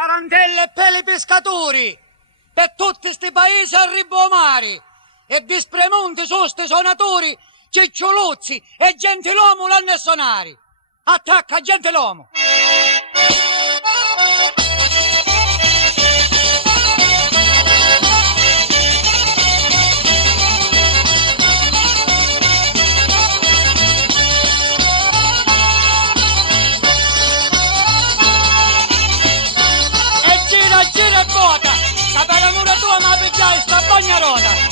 Tarantelle e peli pescatori, per tutti sti paesi a ribomari, e Vispremonti sono sti suonatori, ciccioluzzi e gentiluomo l'hanno sonari. Attacca gentiluomo! Gira e bota, la peranura tua ma picchiai sta bagnarota.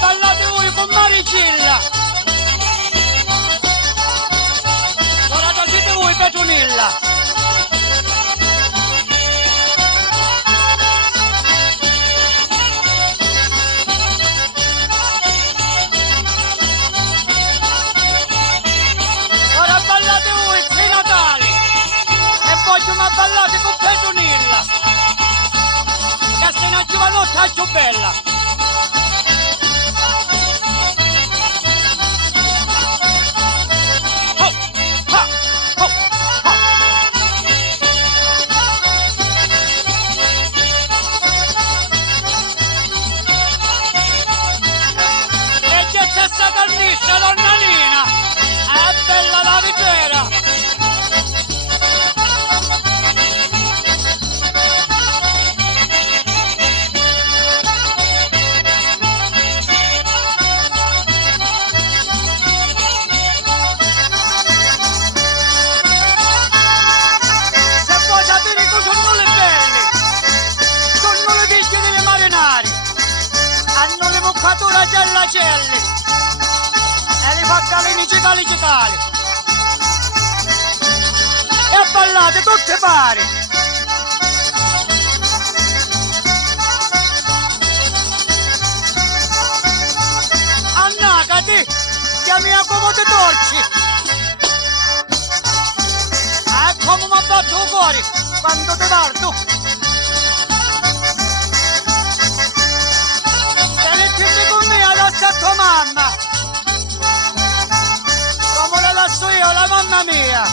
Ballate voi con Maricilla, ora siete voi Petronilla. Ora ballate voi Zio Natale e voglio una ballate con Petronilla, che sei una giovanotta più bella. Donna Nina, è bella la vitera! Se vuoi sapere cosa sono le belli, sono le dischi delle marinari, hanno le moccature a gellacelli. E li fa calini cicali. E ballate tutte pari. Annacati, chiami a come ti torci. E come mi ha fatto fuori quando ti guardo. Tenete con me adesso a tua mamma. Lascio io la mamma mia.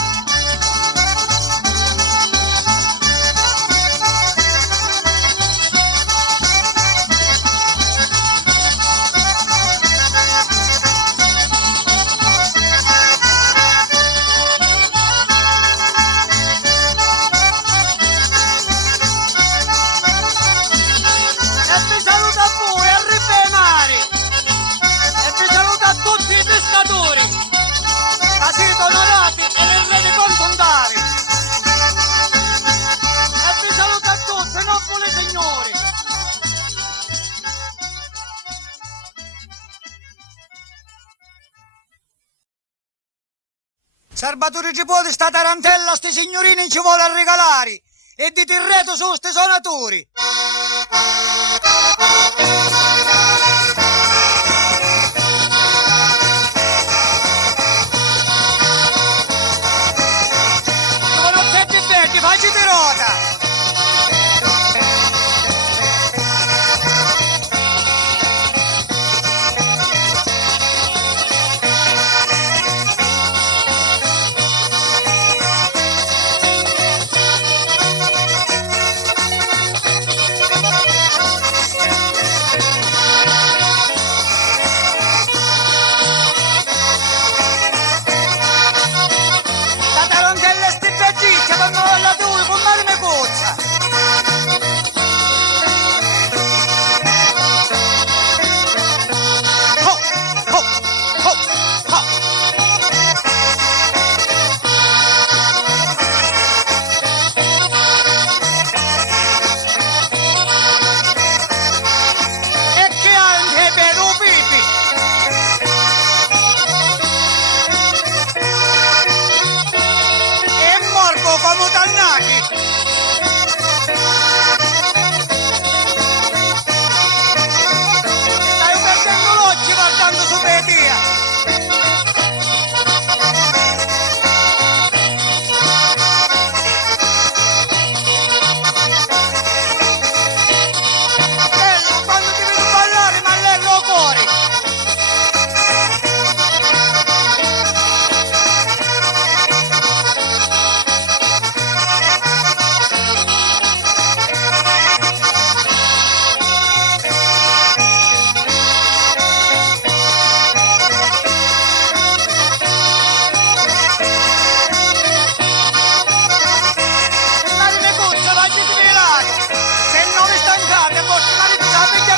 E vi saluto a voi, a Rive Mari, e vi saluto a tutti i pescatori. Siete onorati e le rete contundari. E vi saluto a tutti, nobili signori. Serbatore ci può di sta tarantella, sti signorini ci vuole a regalare. E di tirreto su sti suonatori. Facite rota!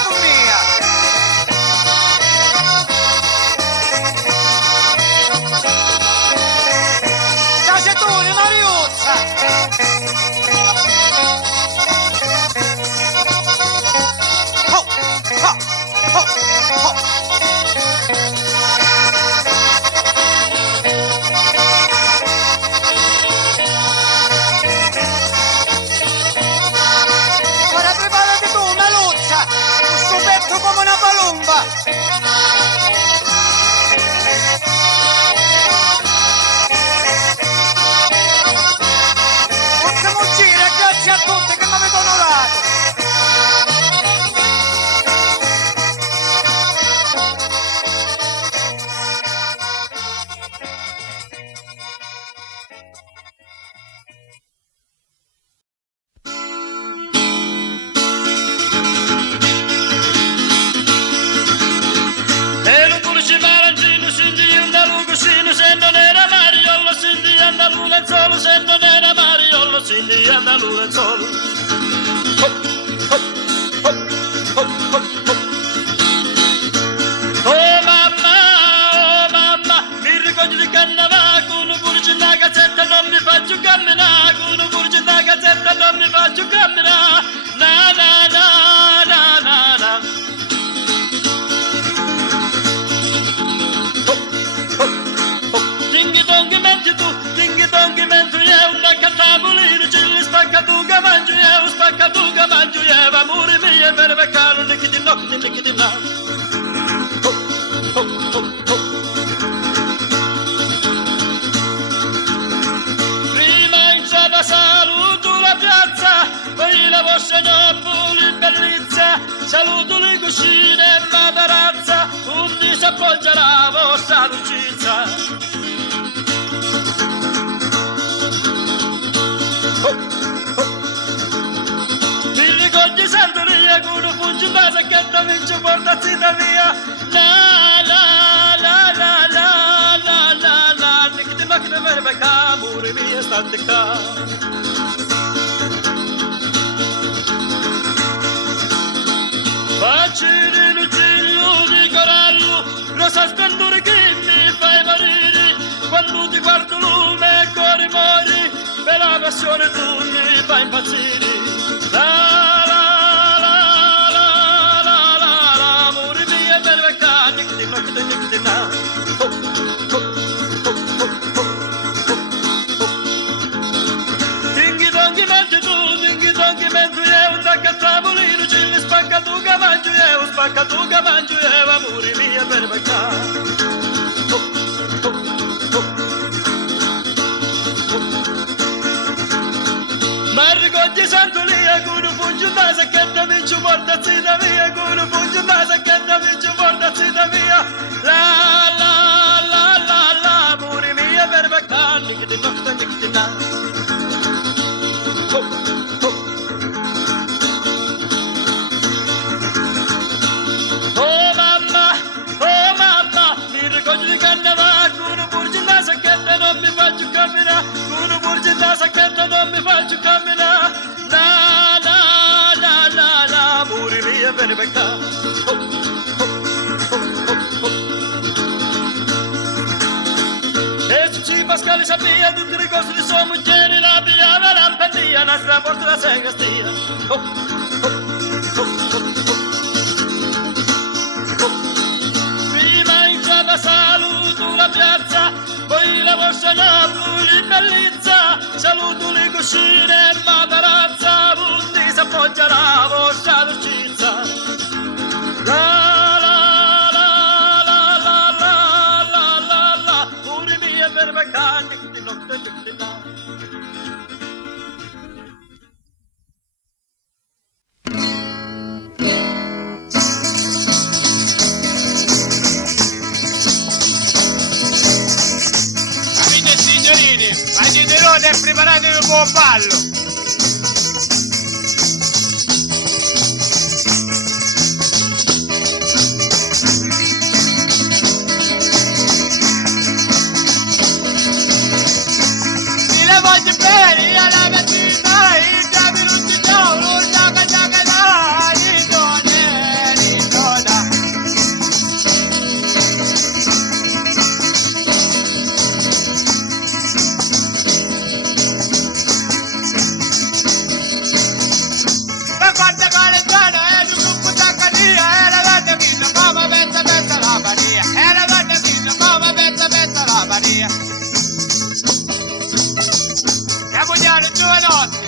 con mia. Tasetone, Mariuzza. Oh, oh, oh, oh. Ora preparati tu, Meluzza, un stupetto come una palumba. Possiamo uscire, grazie a tutti che mi avete onorato. E lo pulci marangino, sindi andalugo, sino se non era Mariolo, sindi andalugo solo, se non era Mariolo, sindi andalugo solo. Hop, hop, hop, hop, hop, hop. Oh mamma, mi ricordo di carnavale, con un pulci in una gazzetta non mi faccio camminare, con un pulci in una gazzetta non mi faccio camminare, na na na na na na. Tinghi donghi menti tu, io una cattabolina, ce li spacca tu che mangio io, spacca tu che mangio io, va muri mia per beccare, nicchi di nocchi, nicchi di na. Prima in saluto la piazza, poi la vostra Napoli bellezza, saluto le cucine e matarazza, undi si appoggia la vostra lucizza. Mi ricordi sempre lì, con un pugno in base che da vince porta zita via, la la la la la la la la, nicchi di nocchi di verbe ca, muri mia state ca. Facili l'uccello di corallo, rosa splendore che mi fai morire, quando ti guardo lume e cuore mori, per la passione tu mi fai impazzire. La la la la la la la, muri mia per beccare, nicchi di na. Oh, oh, oh, oh, oh, oh, oh. Tinghi donghi menti tu, tinghi donghi menti io, un tavolino, ce li spacca tu che mangio io, spacca tu che mangio io, amore mia per beccare. Oh, oh, oh, oh. Ma ricordi sempre lì, con un pugno in base che da vince porta zita via, con un pugno in base che da vince porta zita via, la la la la la, amore mia per beccare, nicchi di nocchi, nicchi di na. Oh, oh. Oh mamma, mi ricordo di carnevale, con un burgio in la sacchetta non mi faccio camminare, con un burgio in la sacchetta non mi faccio camminare, la la la la la, muri mia per beccare. Oh, oh, oh, oh, oh. E ci Pasquale sapeva tutte le cose di sua moglie, la pigliava la lampadina, la straporta la segrestia. Oh, oh, oh, oh, oh. Saluto la piazza, poi la vostra Napoli bellezza, saluto le cucine e matarazza, undi si appoggia la vostra dolcezza. La la la la la la la la la, muri mia per beccare, nicchi di notte, nicchi di na. Agiterote e preparatevi un buon ballo! Mi la voglio bene, io la mattina, i 3 minuti dopo, ciaca ciaca dai, donne, guarda Colegiano e il gruppo Zaccaria e la donna vita come pezza pezza la Maria e la donna vita come pezza pezza la Maria. Capognano giovanotti.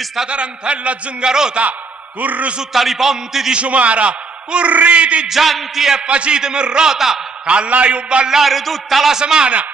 Sentite sta tarantella zingarota, corre su tali ponti di Ciumara, corrite gianti e facitemi rota, che all'aio ballare tutta la settimana.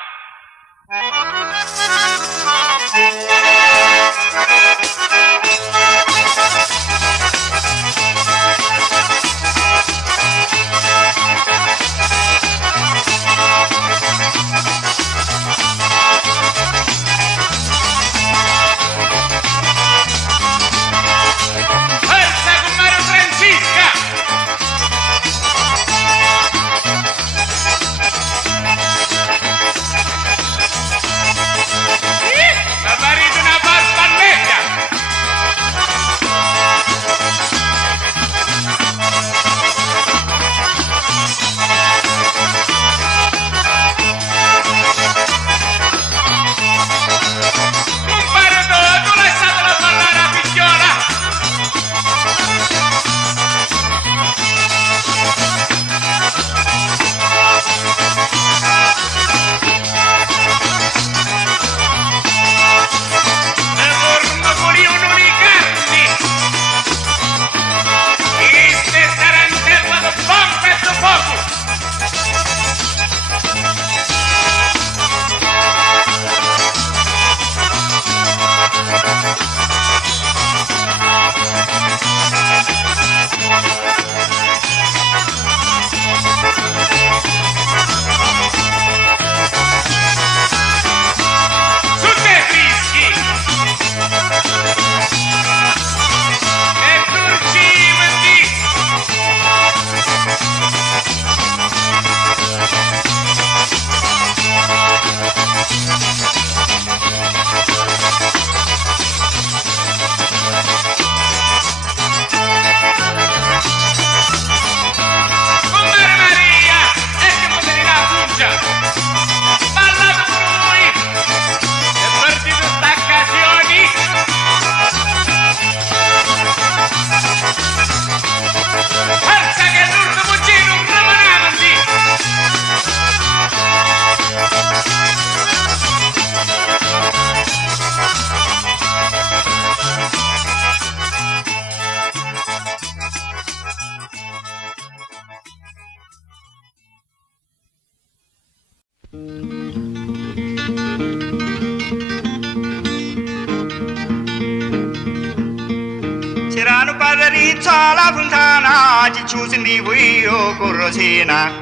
C'erano parrerizzo alla fontana, ci sentivo io con Rosina.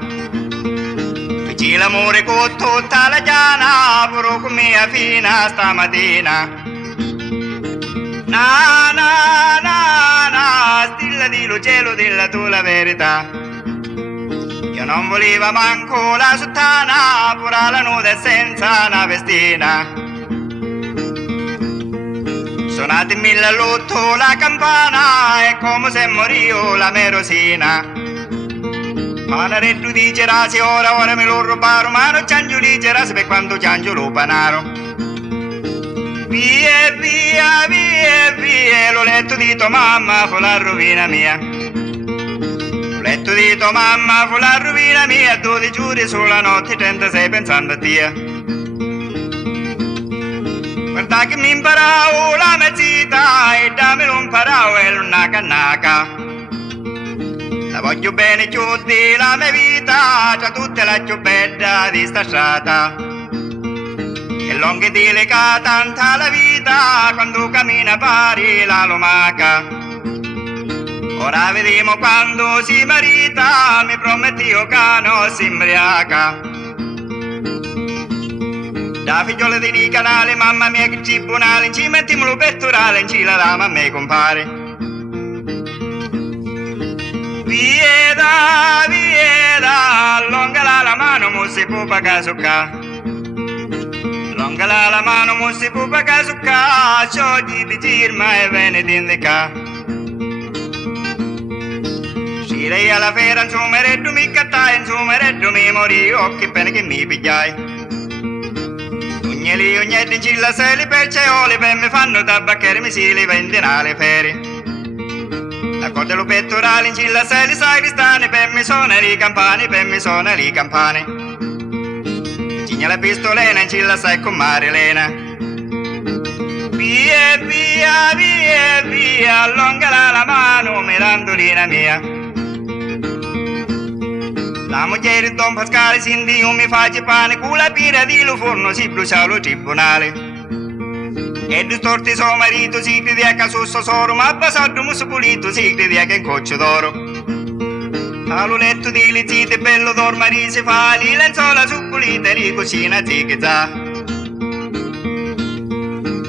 Feci l'amore con tutta la giana, però con mia fina stamattina. Na na na na, stilla di cielo della tua verità. Io non volevo manco la sottana, pure la nuda senza una vestina. Suonate mille all'otto la campana, è come se morivo la mia Rosina. Panaretto dice rasi, ora me lo rubarono, ma non c'angio dice rasi per quanto c'angio lo panaro. Via, via, via, via, l'ho letto di tua mamma, fu la rovina mia. L'ho letto di tua mamma, fu la rovina mia, 12 giorni sulla notte, 36 pensando a te. Guarda che mi imparavo la mezzita e da me lo imparavo è una cannaca. La voglio bene più di la mia vita, tra tutte la più bella di sta strada. E lunga e delicata tanta la vita, quando cammina pari la lumaca. Ora vediamo quando si marita, mi prometti io che non si imbriaca. Da figliola di canale, mamma mia che tribunale, ci mettiamo lo pettorale, in cila la mamma e compare. Vieda, vieda, allongala la mano, mo si può pagare su ca. Allongala la mano, mo si può pagare su ca, sciogli di girma e vene di indica. Scirei alla fera, insomma, reddo mi cattai, insomma, reddo mi morì, oh che pena che mi pigliai. Ogni ogni cilla se li perceoli per mi fanno tabacchiere mi si li vendono alle ferie. La corte lo pettorale in cilla se li sagristani per mi suona le campane, per mi suona le campane. Cigna la pistolena in cilla sai con Marilena. Via, via, via, via, allungala la mano, mirandolina mia. La moglie di Don Pasquale Sindi, io mi faccio pane, con la pira di lo forno si brucia lo tribunale. E distorti suo marito si crede che a suo soro, ma passato muso pulito si crede che è un coccio d'oro. Allo letto di lizzite bello dormari si fa, li lenzola su pulite e li cucina zigza.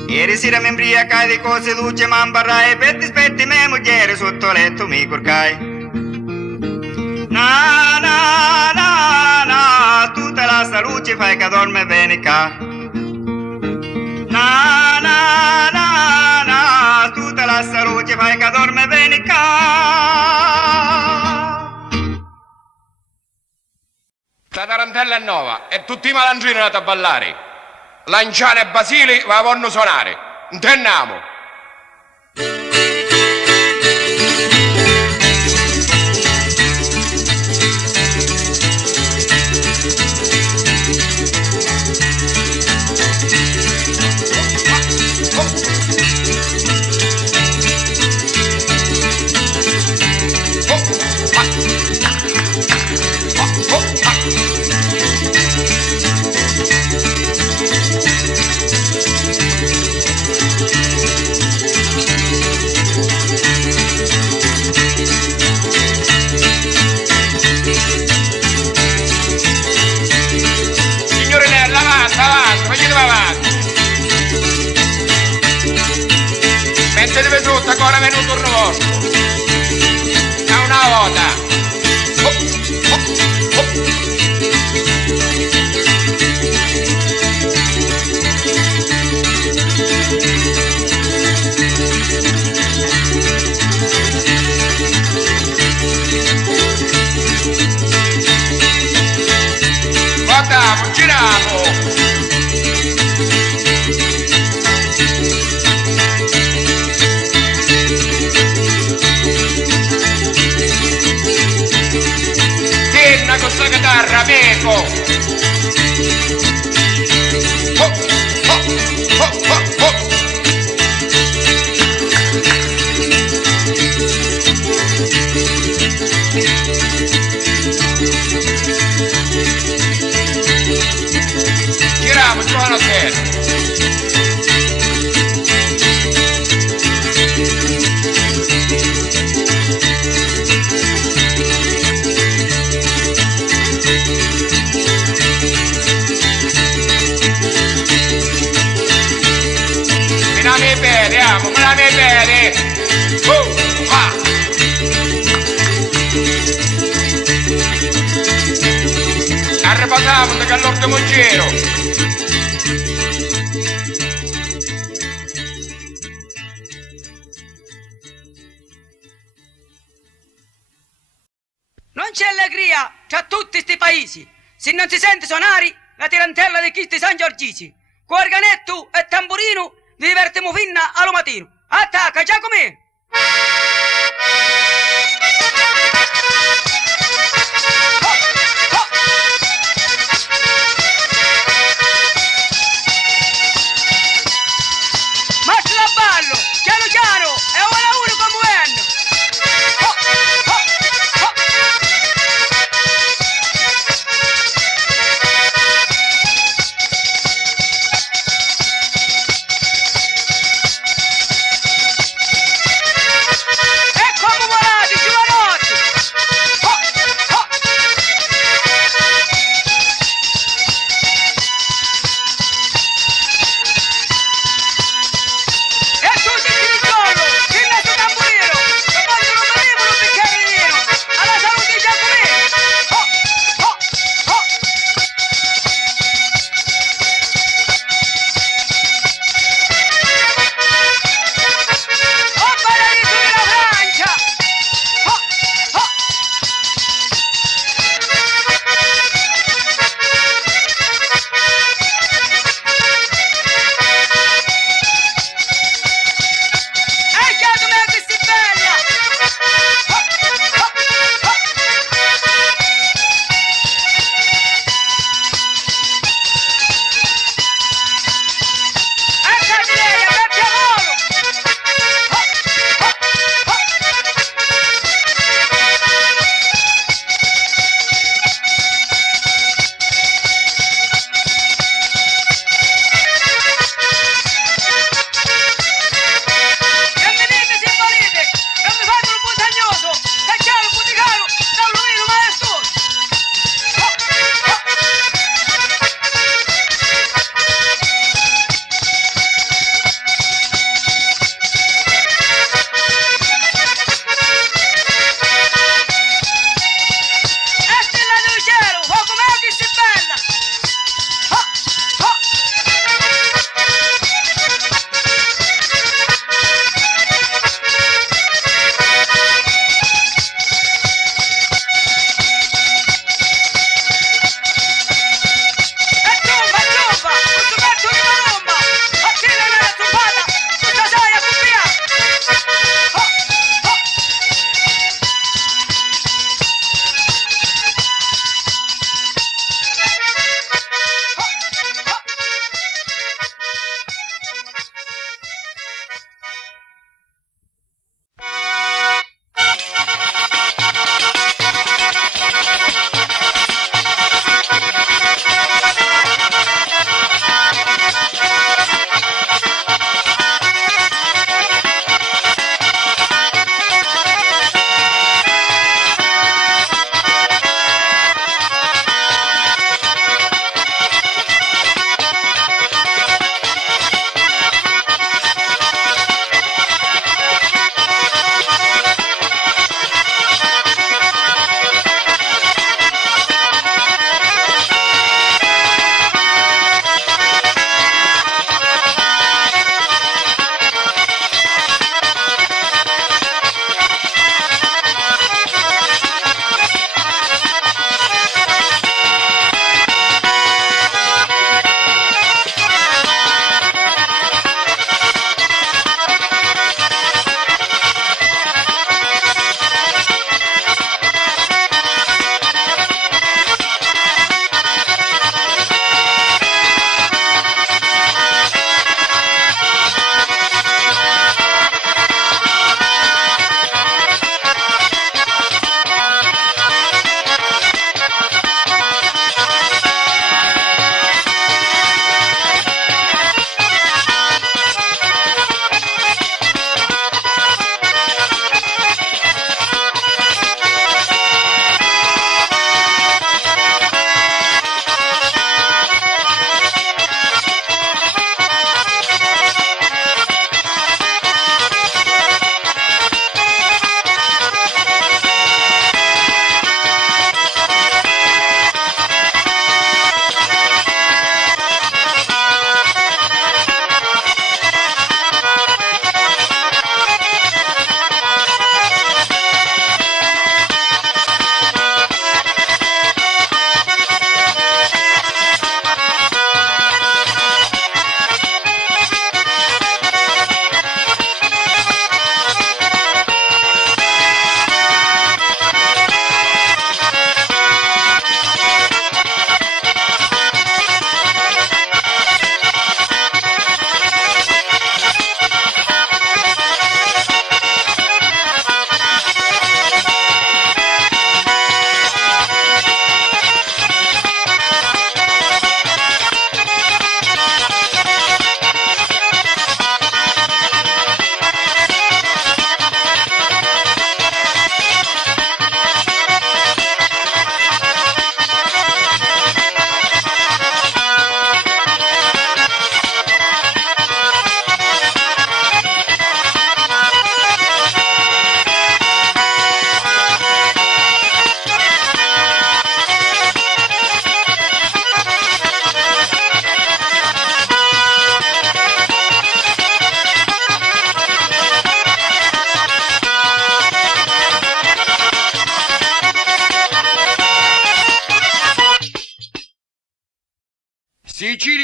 Ieri sera mi imbriacai di cose dolci ma imbarrai, per dispetti mia moglie sotto letto mi corcai. Na na na na, tutta la salute fai che dorme bene qua. Na na na na, tutta la salute fai che dorme bene qua. La tarantella è nuova e tutti i malandrini andate a ballare. Lanciano e Basili la vanno suonare. Intendiamo. Mettetevi sotto, ancora venuto un vostro. A una volta. Guardiamo, giriamo. Con sta chitarra, amico! Oh, oh, oh, oh, oh. Giriamo, giovane a terra! Me la mi bene! Va! Arrepatiamo che all'orto giro! Non c'è allegria tra tutti sti paesi se non si sente suonare la tirantella di chi San Giorgisi. Con organetto e tamburino vi divertiamo fino allo mattino. Attacca, Giacomè! Marcia da ballo, piano piano, e ora uno come uno! Ecco come volate, giovanotti!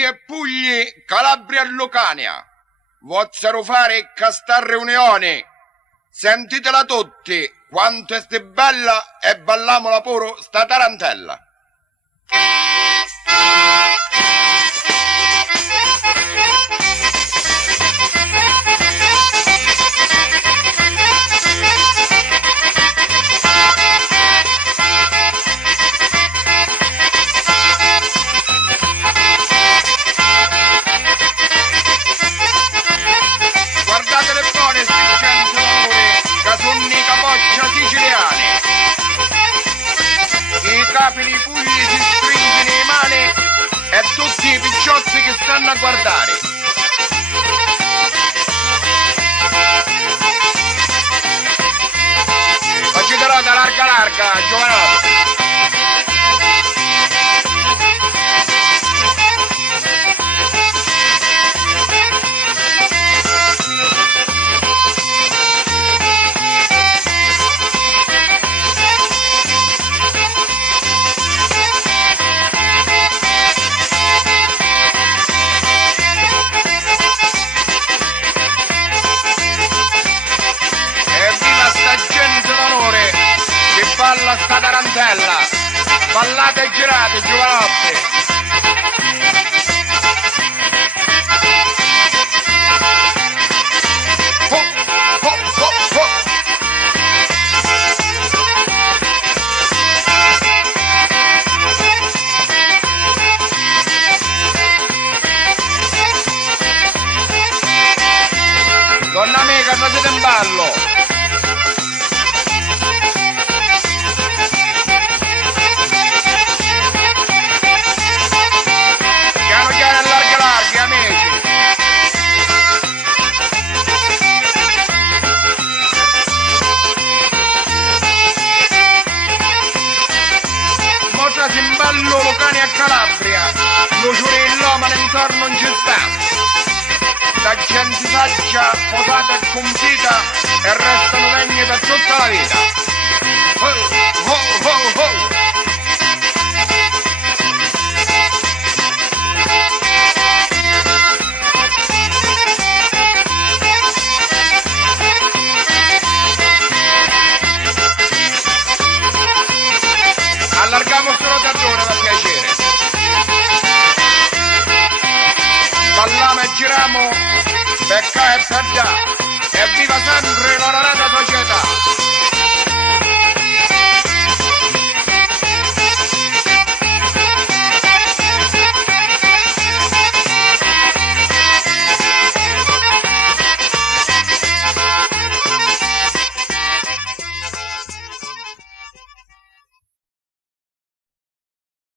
e Pugli, Calabria e Lucania. Vozzero fare questa riunione. Sentitela tutti, quanto è bella e ballamola pure sta tarantella. Guardate le buone sti cantatori, che sono i capoccia siciliani. I capi di Pugli si stringono le mani e tutti i picciozzi che stanno a guardare. Facci da larga larga, giovanotto. Balla sta tarantella, ballate e girate giovanotti. Ho, ho, ho, ho. Donna amica, siete in ballo. In ballo Lucani a Calabria, lo giurello ma l'intorno non ci sta. La gente saggia, posata e compita e restano degni per tutta la vita. Ho, ho, ho, ho. Allargamo sto rotatore per piacere. Balliamo e giriamo, pecca e per da. E viva sempre la rarata società.